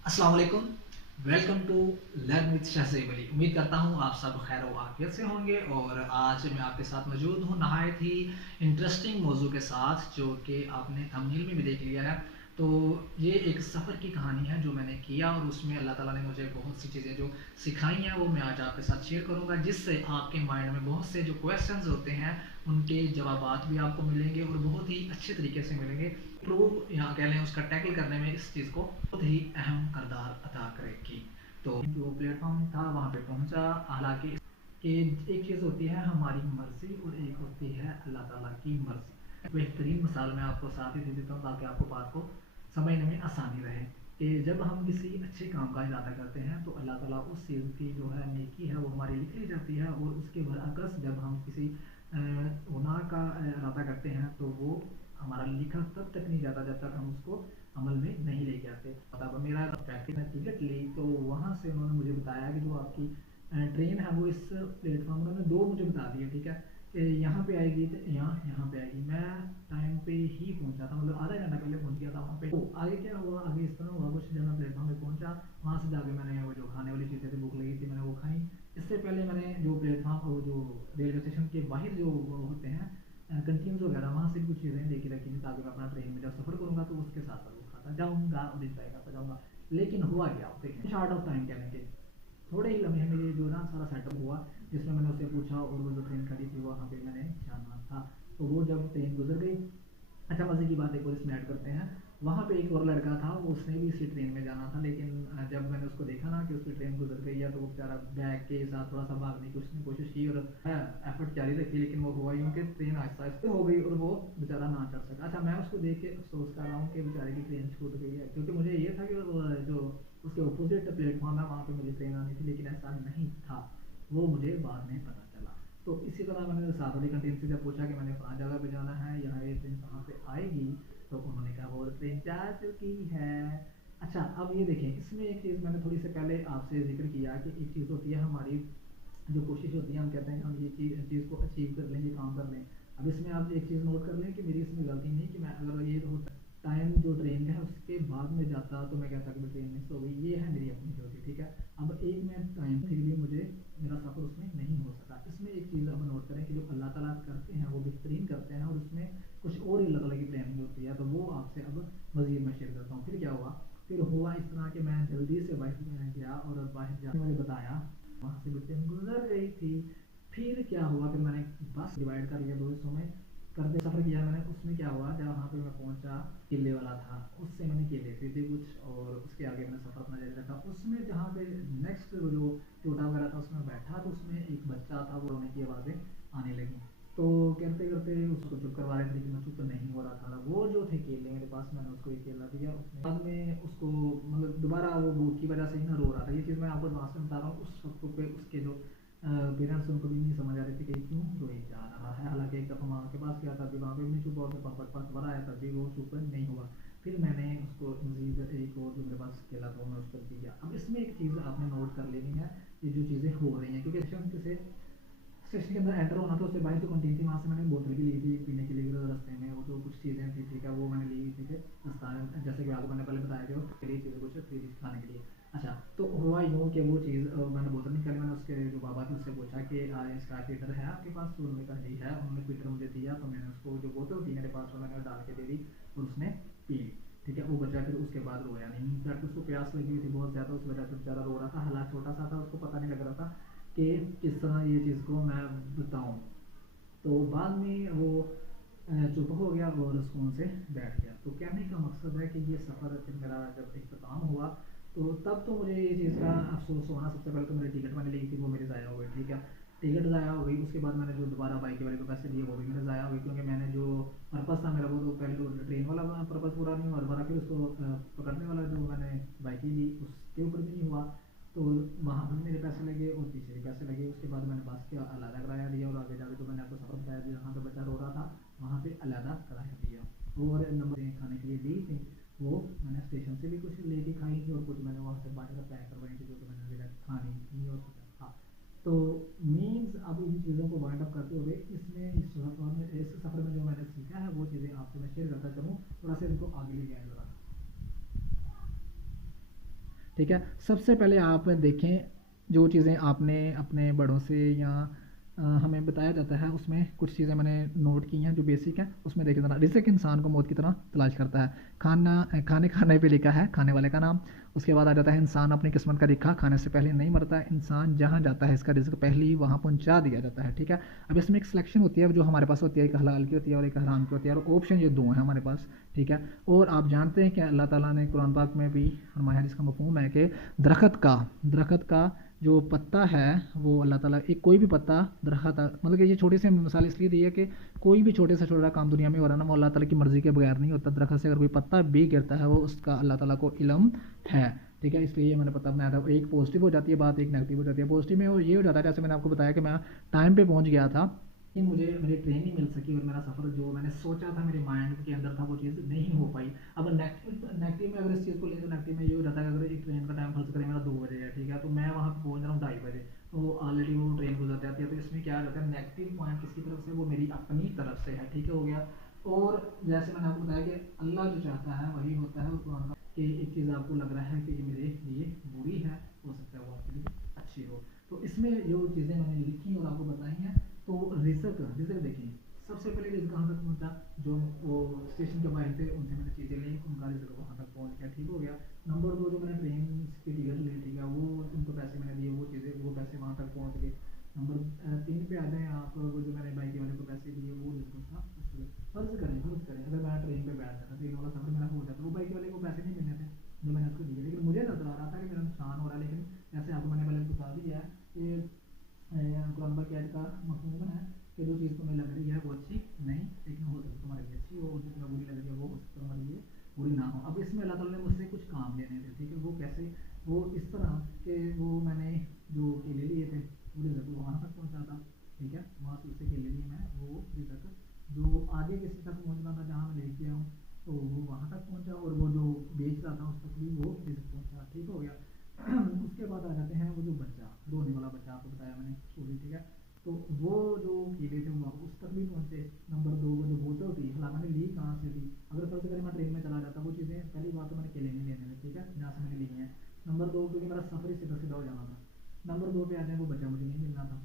अस्सलाम वालेकुम। Welcome to learn with Shahzaib Ali. उम्मीद करता हूँ आप सब खैर व आफियत से होंगे और आज मैं आपके साथ मौजूद हूँ नहायत ही इंटरेस्टिंग मौजू के साथ, जो कि आपने थंबनेल में भी देख लिया है। तो ये एक सफ़र की कहानी है जो मैंने किया और उसमें अल्लाह ताला ने मुझे बहुत सी चीज़ें जो सिखाई हैं वो मैं आज आपके साथ शेयर करूँगा, जिससे आपके माइंड में बहुत से जो क्वेश्चंस होते हैं उनके जवाबात भी आपको मिलेंगे और बहुत ही अच्छे तरीके से मिलेंगे। प्रूव यहाँ कह लें उसका टैकल करने में इस चीज़ को बहुत ही अहम किरदार अदा करेगी। तो जो प्लेटफॉर्म था वहाँ पे पहुँचा, हालांकि कि एक चीज़ होती है हमारी मर्ज़ी और एक होती है अल्लाह ताला की मर्ज़ी। बेहतरीन मिसाल मैं आपको साथ ही दे देता हूँ ताकि आपको बात को समझने में आसानी रहे कि जब हम किसी अच्छे काम का इरादा करते हैं तो अल्लाह ताला उस चीज़ की जो है नेकी है वो हमारी लिख ली जाती है, और उसके बरअक्स जब हम किसी गुनाह का इरादा करते हैं तो वो हमारा लिखा तब तक नहीं जाता जब तक हम उसको अमल में नहीं लेके आते। मतलब मेरा प्रैक्टिस में टिकट ली तो वहाँ से उन्होंने मुझे बताया कि जो आपकी ट्रेन है वो इस प्लेटफॉर्म का, दो मुझे बता दिया, ठीक है, कि यहाँ पे आएगी तो यहाँ पे आएगी। मैं टाइम पे ही पहुँचा था, मतलब आधा घंटा पहले पहुँच गया था वहाँ पे। तो आगे क्या हुआ, आगे इस तरह हुआ कुछ, जब मैं प्लेटफॉर्म पे पहुँचा वहाँ से जाके मैंने वो जो खाने वाली चीज़ें थी, भूख लगी थी, मैंने वो खाई। इससे पहले मैंने जो प्लेटफॉर्म वो जो रेलवे स्टेशन के बाहर जो होते हैं कंटीन्स वगैरह, वहाँ से कुछ चीज़ें लेके रखी थी ताकि मैं अपना ट्रेन में जब सफ़र करूँगा तो उसके साथ साथ वो खाता जाऊँगा और इंजॉय करता जाऊँगा। लेकिन हुआ क्या, आप देखें, शॉर्ट ऑफ टाइम कह लेंगे, थोड़े ही लम्हे में ये जो ना सारा सेटअप हुआ, जिसमें मैंने उससे पूछा और वो जो ट्रेन खड़ी थी वहाँ पे मैंने जाना था। तो वो जब ट्रेन गुजर गई, अच्छा मज़े की बात एक और इसमें ऐड करते हैं, वहाँ पे एक और लड़का था, वो उसने भी इसी ट्रेन में जाना था, लेकिन जब मैंने उसको देखा ना कि उसकी ट्रेन गुजर गई है तो वो बेचारा बैग के साथ थोड़ा सा भागने की उसने कोशिश की और एफर्ट जारी रखी, लेकिन वो हुआ यूँ कि ट्रेन आहिस्ता आहिस्ता हो गई और वो बेचारा ना चढ़ सका। अच्छा, मैं उसको देख के अफसोस कर रहा हूँ कि बेचारे की ट्रेन छूट गई है, क्योंकि मुझे ये था कि जो उसके अपोजिट प्लेटफॉर्म है वहाँ पे मुझे ट्रेन आनी थी, लेकिन ऐसा नहीं था, वो मुझे बाद में पता चला। तो इसी तरह मैंने साथ वाली कंटेन से जब पूछा कि मैंने फलां जगह पे जाना है, यहाँ ये ट्रेन कहाँ से आएगी, तो उन्होंने कहा वो ट्रेन जा चुकी है। अच्छा, अब ये देखें, इसमें एक चीज़ मैंने थोड़ी से पहले आपसे जिक्र किया कि एक चीज़ होती है हमारी जो कोशिश होती है, हम कहते हैं हम ये चीज़ को अचीव कर लें, ये काम कर लें। अब इसमें आप एक चीज़ नोट कर लें कि मेरी इसमें गलती नहीं कि मैं अगर ये होता टाइम जो ट्रेन का है उसके बाद में जाता तो मैं कहता कि ट्रेन मिस हो गई, ये है मेरी अपनी गलती, ठीक है। अब एक मैं टाइम फिर भी मुझे मेरा सफ़र उसमें नहीं हो सका। इसमें एक चीज़ अब नोट करें कि जो अल्लाह ताला करते हैं वो बेहतरीन करते हैं और उसमें कुछ और ही अलग अलग की प्लानिंग होती है, तो वो आपसे अब मज़ीद मैं शेयर करता हूँ। फिर क्या हुआ, फिर हुआ इस तरह कि मैं जल्दी से बाहर गया और बाहर जाने मुझे बताया वहाँ से भी ट्रेन गुजर गई थी। फिर क्या हुआ, फिर मैंने बस डिवाइड कर लिया दो हिस्सों में, करते सफ़र किया मैंने। उसमें क्या हुआ, जब वहाँ पे मैं पहुँचा, केले वाला था, उससे मैंने केले खरीदे कुछ, और उसके आगे मैंने सफ़र अपना जारी रखा। उसमें जहाँ पे नेक्स्ट जो टोटा वगैरह था उसमें बैठा, तो उसमें एक बच्चा था, वो रोने की आवाज़ें आने लगी। तो करते करते उसको चुप करवा रहे थे, लेकिन वो चुप नहीं हो रहा था। वो जो थे केले मेरे पास, मैंने उसको एक केला दिया, उसने बाद में उसको मतलब दोबारा वो भूख की वजह से ही ना रो रहा था। ये चीज़ मैं आपको लास्ट में बता रहा हूँ, उस वक्त पे उसके जो पेरेंट्स उनको भी नहीं समझ आ रहे थे कि क्यों रोए जा रहा है। हालांकि एक दफ़ा माँ के पास गया था, अभी वहाँ पे भी नहीं चुप, और पापा के पास दोबारा आया था, भी वो चुप नहीं हुआ। फिर मैंने उसको मजीद एक और जो मेरे पास केला था मैं उसको दिया। अब इसमें एक चीज़ आपने नोट कर लेनी है, ये जो चीज़ें हो रही हैं, क्योंकि से स्टेशन के अंदर एंटर होना था, उससे बाहर जो कंटीन थी वहाँ से मैंने बोतल भी ली थी पीने के लिए, रास्ते में वो जो कुछ चीज़ें थी, ठीक है, वो मैंने ली हुई थी कि रास्ता में, जैसे कि आपको मैंने पहले बताया कि उसके लिए चीज़ें कुछ खरीदी खाने के लिए। अच्छा, तो हुआ यूँ कि वो चीज़ मैंने बोतल निकाली, मैंने उसके जो बाबा थे उससे पूछा कि इसका फीटर है आपके पास, तो उन्होंने कहा जी है। उन्होंने फीटर मुझे दिया, तो मैंने उसको जो बोतल थी मेरे पास वो मैंने डाल के दे दी और उसने पी ली, ठीक है। वो बच्चा फिर उसके बाद रोया नहीं, इनफैक्ट उसको प्यास लगी हुई थी बहुत ज़्यादा, उस वजह से बेचारा रो रहा था। हालांकि छोटा सा था, उसको पता नहीं लग रहा था कि किस तरह ये चीज़ को मैं बताऊँ। तो बाद में वो चुप हो गया और सुकून से बैठ गया। तो कहने का मकसद है कि ये सफ़र फिर मेरा जब इख्तिताम हुआ तो तब तो मुझे ये चीज़ का अफसोस होना, सबसे पहले तो मेरी टिकट मैंने ली थी वो मेरी ज़ाया हो गई, ठीक है, टिकट ज़ाया हो गई। उसके बाद मैंने जो दोबारा बाइक वाले को पैसे दिए वो भी मेरे ज़ाया हो गई, क्योंकि मैंने जो पर्पज़ था मेरा वो तो पहले तो ट्रेन वाला पर्पज़ पूरा नहीं हुआ, और दोबारा फिर उसको पकड़ने वाला जो मैंने बाइक ही ली उसके ऊपर भी नहीं हुआ। तो वहाँ पर मेरे पैसे लगे और पीछे भी पैसे लगे। उसके बाद मैंने बस का अलग किराया दिया, और आगे जाके जो मैंने आपको सफ़र बताया जहाँ पे बच्चा रो रहा था वहाँ पे अलग किराया दिया। और नंबर खाने के लिए दी थी, वो मैंने स्टेशन से भी कुछ लेके खाई थी और कुछ मैंने वहाँ से बाहर पैक करवाई थी जो कि मैंने अभी तक खानी थी और कुछ था। तो मीन्स अब इन चीज़ों को वाइंड अप करते हुए इस सफ़र में जो मैंने सीखा है वो चीज़ें आपसे मैं शेयर करता चलूँ, थोड़ा सा इनको आगे ले जाए ज़रा। ठीक है। सबसे पहले आप देखें जो चीज़ें आपने अपने बड़ों से या हमें बताया जाता है, उसमें कुछ चीज़ें मैंने नोट की हैं जो बेसिक हैं। उसमें देखें ज़रा, रिज़्क इंसान को मौत की तरह तलाश करता है। खाने खाने पे लिखा है खाने वाले का नाम। उसके बाद आ जाता है इंसान अपनी किस्मत का लिखा, खाने से पहले नहीं मरता है। इंसान जहाँ जाता है इसका रिज़्क पहले ही वहाँ पहुँचा दिया जाता है, ठीक है। अब इसमें एक सिलेक्शन होती है जो हमारे पास होती है, एक हलाल की होती है और एक हराम की होती है, और ऑप्शन ये दो हैं हमारे पास, ठीक है। और आप जानते हैं कि अल्लाह ताला ने कुरान पाक में भी फरमाया है, जिसका मफ़हूम है कि दरख्त का जो पत्ता है वो अल्लाह ताला, एक कोई भी पत्ता दरख्त, मतलब कि ये छोटी सी मिसाल इसलिए दी है कि कोई भी छोटे से छोटा काम दुनिया में हो रहा है ना, वो अल्लाह ताला की मर्ज़ी के बगैर नहीं होता। दरख्त से अगर कोई पत्ता भी गिरता है वो उसका अल्लाह ताला को इल्म है, ठीक है। इसलिए मैंने पता बनाया था। एक पॉजिटिव हो जाती है बात, एक नेगेटिव हो जाती है। पॉजिटिव में ये हो जाता है, जैसे मैंने आपको बताया कि मैं टाइम पे पहुंच गया था, लेकिन मुझे मेरी ट्रेन नहीं मिल सकी और मेरा सफ़र जो मैंने सोचा था मेरे माइंड के अंदर था वो चीज़ नहीं हो पाई। अब नेगेटिव में अगर इस चीज़ को लें तो नेगेटिव में ये हो जाता है कि अगर एक ट्रेन का टाइम फर्ज करें मेरा 2 बजे है, ठीक है, तो मैं वहाँ पर पहुँच रहा हूँ 2:30 बजे, तो ऑलरेडी वो ट्रेन गुजर जाती है। तो इसमें क्या हो जाता है, नेगेटिव पॉइंट किसकी तरफ से, वो मेरी अपनी तरफ से है, ठीक है, हो गया। और जैसे मैंने आपको बताया कि अल्लाह जो चाहता है वही होता है। कुरान का कि एक चीज़ आपको लग रहा है कि ये मेरे लिए बुरी है, हो सकता है वो आपके लिए अच्छी हो। तो इसमें जो चीज़ें मैंने लिखी और आपको बताई हैं, तो रिजक रिजक देखें, सबसे पहले रिजक कहाँ तक पहुँचा, जो वो स्टेशन के बाहर थे उनसे मैंने चीज़ें ली, उनका रिजक वहाँ तक पहुँच गया, ठीक हो गया। नंबर 2, जो मैंने ट्रेन की टिकट ली, ठीक है, वो उनको पैसे मैंने दिए, वो चीज़ें वो पैसे वहाँ तक पहुँच गए। नंबर 3 पे आ जाएँ आप, वो जो मैंने बाइक वाले को पैसे दिए वो रिजक था। फ़र्ज़ करें अगर मैं ट्रेन पे बैठ जाता, ट्रेन वाला सफ़र मेरा हो जाता, वो बाइक वाले को पैसे नहीं मिलने थे जो मैंने उसको दिए, लेकिन मुझे नज़र आ रहा था कि मेरा नुकसान हो रहा है। लेकिन जैसे आपको मैंने पहले बता दिया है कि कुरान पाक की आयत का मफ़हूम है कि जो चीज़ तुम्हें लग रही है वो अच्छी नहीं, लेकिन हो सकता है तुम्हारे लिए अच्छी हो, और जो तुम्हें बुरी लग रही है वो हो सकता है तुम्हारे लिए बुरी ना हो। अब इसमें अल्लाह ताला ने मुझसे कुछ काम लेने थे, ठीक है। वो कैसे, वो इस तरह कि वो मैंने जो केले लिए थे वो रिजक को वहाँ तक पहुँचा था, ठीक है। वहाँ से उससे केले लिए मैं, वो रिजक जो आगे किसी तक पहुँचना था जहाँ मैं लेके आऊँ, तो वो वहाँ तक पहुँचा, और वो जो बेच रहा था उस तक भी वो रिजक पहुँचा, ठीक हो गया। उसके बाद आ जाते हैं वो जो बच्चा, रोने वाला बच्चा, आपको बताया मैंने स्टोरी, ठीक है। तो वो जो केले थे वो उस तक भी पहुँचे। नंबर 2, वो जो बोतल थी, हालांकि मैंने ली कहाँ से थी, अगर फर्ज करें मैं ट्रेन में चला जाता, वो चीज़ें पहली बात तो मैंने केले नहीं लेने थे, ठीक है, जहाँ से मैंने ली हैं। नंबर 2, क्योंकि मेरा सफ़र ही सीधा सीधा हो जाना था। नंबर 2 पे आ जाए, वो बच्चा मुझे नहीं मिलना था,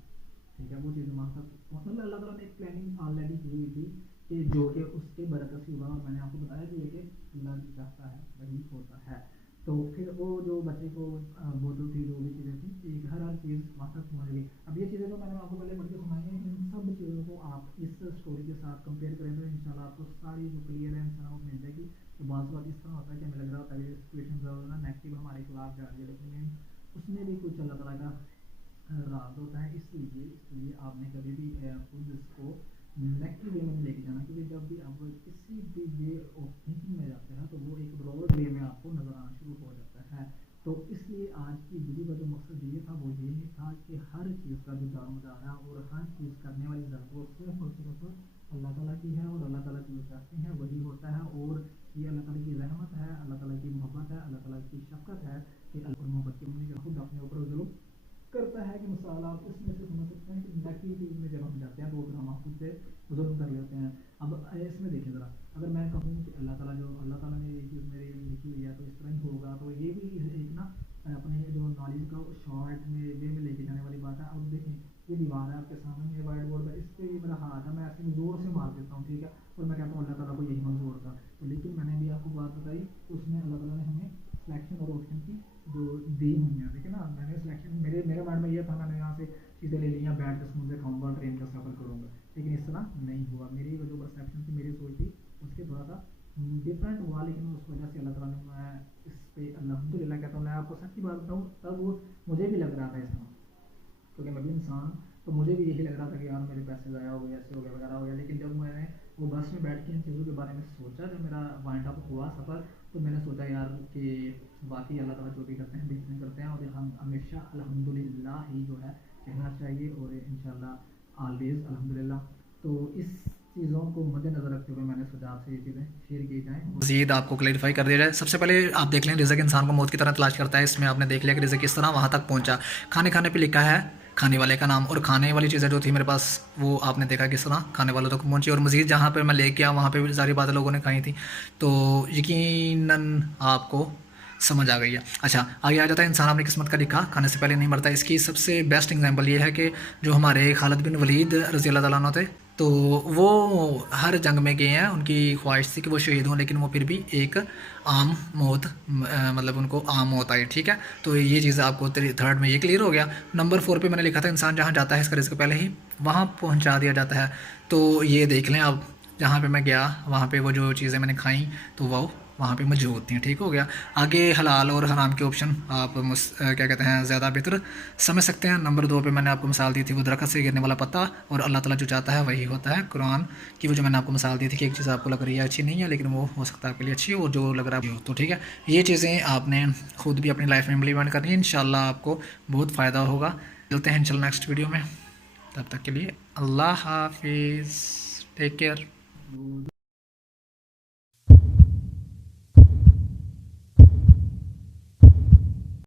ठीक है। वो चीज़ वहाँ तक मतलब अल्लाह ताला ने एक प्लानिंग ऑलरेडी की हुई थी कि जो कि उसके बरकत से हुआ, और मैंने आपको बताया भी है कि अल्लाह जो चाहता है वही होता है। तो फिर वो जो बच्चे को बोतल थी, जो भी चीज़ें थी, एक हर हर चीज़ वहाँ तक पहुँच गई। अब ये चीज़ें जो मैंने आपको पहले पढ़ के सुनाई हैं, इन सब चीज़ों को आप इस स्टोरी के साथ कंपेयर करें तो इंशाल्लाह आपको सारी जो क्लियर है इंसान आउट मिल जाएगी। तो बात इस तरह होता है कि हमें लग रहा होता है कि सिचुएशन ज़्यादा ना नेगेटिव हमारे खिलाफ जा रही है, लेकिन उसमें भी कुछ अल्लाह ताला का राज होता है। इसलिए आपने कभी भी खुद इसको नेगेटिव वे में नहीं लेके जाना, क्योंकि जब भी आप किसी भी वे ऑफ थिंकिंग में जाते हैं तो वो एक ब्रॉड वे में आपको नज़र आना शुरू हो जाता है। तो इसलिए आज की वीडियो का जो मकसद ये था वो यही था कि हर चीज़ का जो दारोमदार है और हर चीज़ करने वाली ज़रूरत वो सिर्फ और सिर्फ अल्लाह ताला की है, और अल्लाह ताला जो चाहते हैं वही होता है। और ये अल्लाह ताला की रहमत है, अल्लाह ताला की मोहब्बत है, अल्लाह ताला की शफ़क़त है कि अल्लाह मोहब्बत की उम्मीद खुद अपने ऊपर जुल्म करता है। कि मिसाल आप इसमें से समझ सकते हैं कि नेगेटिव में जब हम जाते हैं तो फिर हम खुद से जुल्म कर लेते हैं। अब इसमें देखिए ज़रा, अगर मैं कहूँ कि अल्लाह ताला ने ये चीज़ मेरे लिए लिखी हुई है तो इस तरह ही होगा, तो ये भी एक ना अपने जो नॉलेज का शॉर्ट में वे में लेके जाने वाली बात है। अब देखें, ये दीवार है आपके सामने, ये वाइट बोर्ड पर, इस पर ये मेरा हाथ है, मैं ऐसे ज़ोर से मार देता हूँ, ठीक है, और मैं कहता हूँ अल्लाह ताला को यही मंजूर था। तो लेकिन मैंने भी आपको बात बताई, उसमें अल्लाह ताला ने हमें सिलेक्शन और ऑप्शन की जो दी हुई हैं, देखिए ना, मैंने सिलेक्शन मेरे माइंड में ये था, मैंने यहाँ से चीज़ें ले ली हैं, बैठ के स्कूल से खाऊंगा, ट्रेन का सफ़र करूँगा, लेकिन इस तरह नहीं हुआ। मेरी जो परसेप्शन थी, मेरी सोच थी, उसके थोड़ा सा डिफरेंट हुआ, लेकिन उस वजह से अल्लाह ताला ने, मैं इस पे अल्हम्दुलिल्लाह कहता हूँ। मैं आपको सच्ची बात बताऊँ, तब वो मुझे भी लग रहा था इसमें, क्योंकि मैं भी इंसान, तो मुझे भी यही लग रहा था कि यार मेरे पैसे ज़ाया हो गए, ऐसे हो गया वगैरह हो गया। लेकिन जब मैंने वो बस में बैठ के इन चीज़ों के बारे में सोचा, जब मेरा वाइंड अप हुआ सफ़र, तो मैंने सोचा यार कि वाकई अल्लाह ताला जो भी करते हैं बेहतरीन करते हैं, और हम हमेशा अल्हम्दुलिल्लाह ही जो है कहना चाहिए, और इंशाल्लाह ऑलवेज़ अल्हम्दुलिल्लाह। तो इस चीज़ों को मद्देनज़र रखते हुए मैंने सोचा आपसे ये चीज़ें शेयर की जाएँ, मज़ीद आपको क्लैरिफाई कर दिया जाए। सबसे पहले आप देख लें, रिज़्क इंसान को मौत की तरह तलाश करता है। इसमें आपने देख लिया कि रिज़्क किस तरह वहाँ तक पहुँचा। खाने खाने पे लिखा है खाने वाले का नाम, और खाने वाली चीज़ें जो थी मेरे पास, वो आपने देखा किस तरह खाने वालों तक पहुँची। और मज़ीद जहाँ पर मैं लेके आया वहाँ पर भी सारी बातें लोगों ने खाई थी। तो यकीनन आपको समझ आ गई है। अच्छा, आगे आ जाता है इंसान अपनी किस्मत का लिखा खाने से पहले नहीं मरता। इसकी सबसे बेस्ट एग्जांपल ये है कि जो हमारे खालिद बिन वलीद रज़ी अल्लाह ताला अन्हु थे, तो वो हर जंग में गए हैं, उनकी ख्वाहिश थी कि वो शहीद हों, लेकिन वो फिर भी एक आम मौत मतलब उनको आम मौत आई। ठीक है, तो ये चीज़ आपको थर्ड में ये क्लियर हो गया। नंबर 4 पे मैंने लिखा था इंसान जहाँ जाता है इसका रिस्क पहले ही वहाँ पहुँचा दिया जाता है। तो ये देख लें आप, जहाँ पे मैं गया वहाँ पे वो जो चीज़ें मैंने खाई तो वो वहाँ पे मौजूद थी। ठीक हो गया। आगे हलाल और हराम के ऑप्शन आप क्या कहते हैं ज़्यादा बेहतर समझ सकते हैं। नंबर 2 पे मैंने आपको मिसाल दी थी वो दरख्त से गिरने वाला पत्ता, और अल्लाह ताला जो चाहता है वही होता है। कुरान की वो जो मैंने आपको मिसाल दी थी कि एक चीज़ आपको लग रही है अच्छी नहीं है, लेकिन वो हो सकता है आपके लिए अच्छी हो, जो लग रहा है वो। तो ठीक है, ये चीज़ें आपने खुद भी अपनी लाइफ में इम्प्लीमेंट करनी है, इंशाल्लाह आपको बहुत फ़ायदा होगा। मिलते हैं इंशाल्लाह नेक्स्ट वीडियो में, तब तक के लिए अल्लाह हाफिज़, टेक केयर।